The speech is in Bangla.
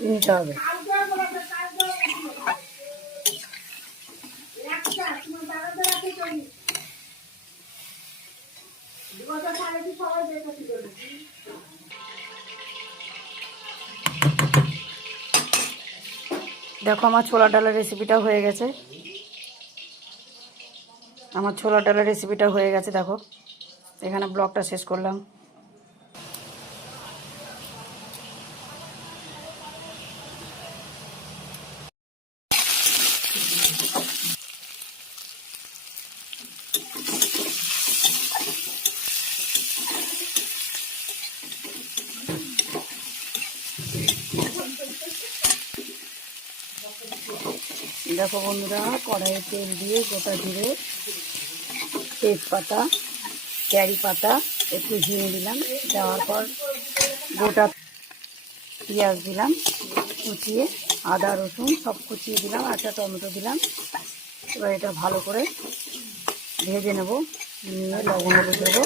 নিতে হবে। দেখো আমার ছোলা ডালের রেসিপিটা হয়ে গেছে। আমার ছোলা ডালের রেসিপিটা হয়ে গেছে। দেখো এখানে ব্লগটা শেষ করলাম। দেখো বন্ধুরা, কড়াইয়ে তেল দিয়ে গোটা জিরে, তেজপাতা, কারি পাতা একটু ঝিঙে দিলাম। দেওয়ার পর গোটা পেঁয়াজ দিলাম কুচিয়ে, আদা রসুন সব কুচিয়ে দিলাম, একটা টমেটো দিলাম। এবার এটা ভালো করে ভেজে নেব, নিয়ে লবণ হলুদ দেবো।